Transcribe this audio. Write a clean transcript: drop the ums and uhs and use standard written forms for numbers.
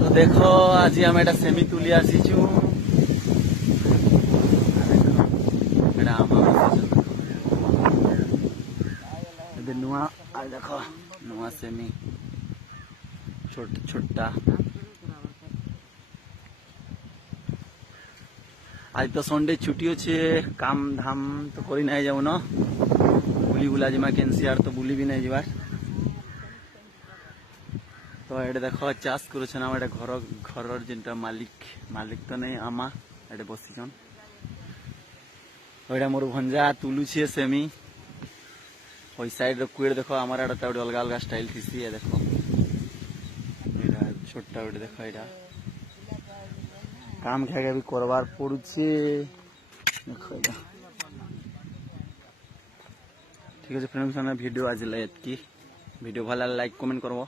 तो देखो आज आम एटा सेमी तुली आसीचु नुआ देखो नुआ सेमी छोटा छोटा आज तो संडे छुट्टी अच्छे काम धाम तो करी नहीं जाऊ न बुली बुला जिमा केनसीआर तो बुली भी नहीं जावार तो ये देख चाष कर घर घर जिनटा मालिक मालिक तो नहीं आमा ये बसीचन तो मोर भंजा तुलुछे सेमी वही साइड कुएड देखो आमार आड़े अलग अलग स्टाइल थी देखो छोटा गोटे देख यहाँ काम क्या भी करवार पड़ुचे देखो यहाँ ठीक है फ्रेंड्स वीडियो आज लाइक वीडियो भल लाइक कमेंट करव।